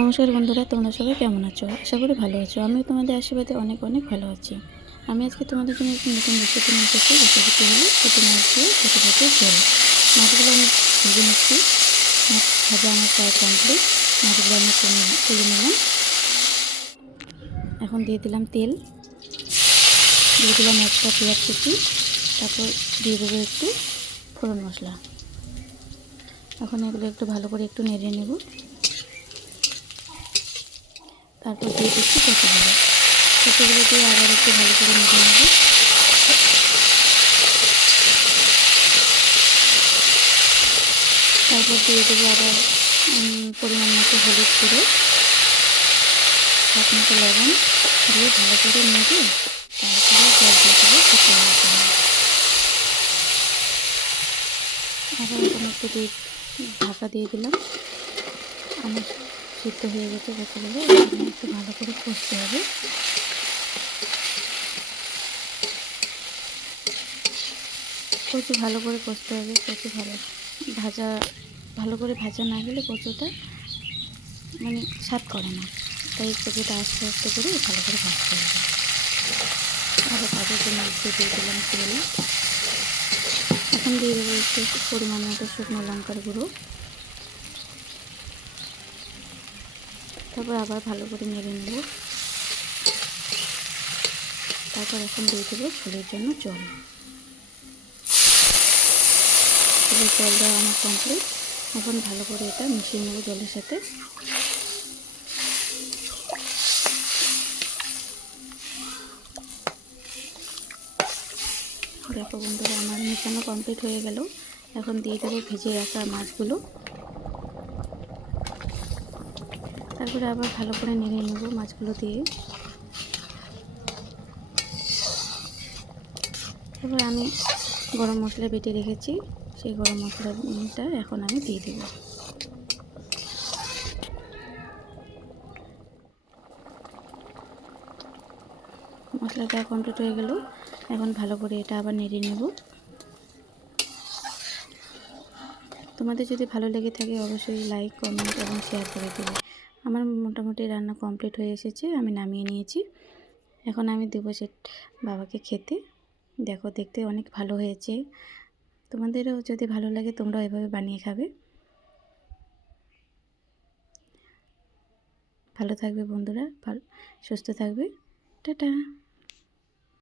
নমস্কার বন্ধুরা, তোমরা সবাই কেমন আছো? আশা করি ভালো আছো। আমিও তোমাদের আশীর্বাদে অনেক অনেক ভালো আছি। আমি আজকে তোমাদের জন্য একটি নতুন রেসিপি নিয়ে এসেছি। রেসিপিটি হলো ছোটো মাছ দিয়ে ছোটো ছোটো ঝোল। মাছগুলো আমি ভেজে নিচ্ছি। মাছ ভাজা আমার প্রায় কমপ্লিট। মাছগুলো আমি তুলে নিলাম। এখন দিয়ে দিলাম তেল, দিয়ে দিলাম একটা পেঁয়াজ কুচি, তারপর দিয়ে দেবো একটু ফোড়ন মশলা। এখন এগুলো একটু ভালো করে একটু নেড়ে নেব। তারপর দিয়ে দিচ্ছি কচুগুলো দিয়ে আবার একটু ভালো করে নেড়ে নেব। তারপর দিয়ে দেবো আবার পরিমাণ মতো হলুদ গুঁড়ো, স্বাদ মতো লবণ দিয়ে ভালো করে নেড়ে তারপরে জল দিয়ে দেবো ফুটে নেওয়ার জন্য। আবার এখন একটু ঢাকা দিয়ে দিলাম। আমার সিদ্ধ হয়ে গেছে কচুগুলো, একটু ভালো করে কষতে হবে। কচু ভালো করে কষতে হবে। কচু ভালো করে ভাজা না গেলে কচুটা মানে স্বাদ করে না, তাই কচুটা আস্তে আস্তে করে ভালো করে ভাজতে হবে। আরও ভাজার জন্য একটু দিয়ে দিলাম তেল। এখন দিয়ে দেবো একটু পরিমাণ মতো শুকনো লঙ্কার গুঁড়ো। তারপর আবার ভালো করে নেড়ে নেব। তারপর এখন দিয়ে দেবো ঝোলের জন্য জল। জল দেওয়া আমার কমপ্লিট। এখন ভালো করে এটা মিশিয়ে নেব জলের সাথে। দেখো বন্ধুরা, আমার মেশানো কমপ্লিট হয়ে গেল। এখন দিয়ে দেবো ভেজে রাখা মাছগুলো। তারপরে আবার ভালো করে নেড়ে নেব মাছগুলো দিয়ে। তারপর আমি গরম মশলা বেটে রেখেছি, সেই গরম মশলাটা এখন আমি দিয়ে দেব। মশলা দেওয়া কমপ্লিট হয়ে গেল। এখন ভালো করে এটা আবার নেড়ে নেব। তোমাদের যদি ভালো লেগে থাকে অবশ্যই লাইক, কমেন্ট এবং শেয়ার করে দেবে। আমার মোটামুটি রান্না কমপ্লিট হয়ে এসেছে, আমি নামিয়ে নিয়েছি। এখন আমি দেবো বাবাকে খেতে। দেখো, দেখতে অনেক ভালো হয়েছে। তোমাদেরও যদি ভালো লাগে তোমরাও এভাবে বানিয়ে খাবে। ভালো থাকবে বন্ধুরা, সুস্থ থাকবে। টাটা।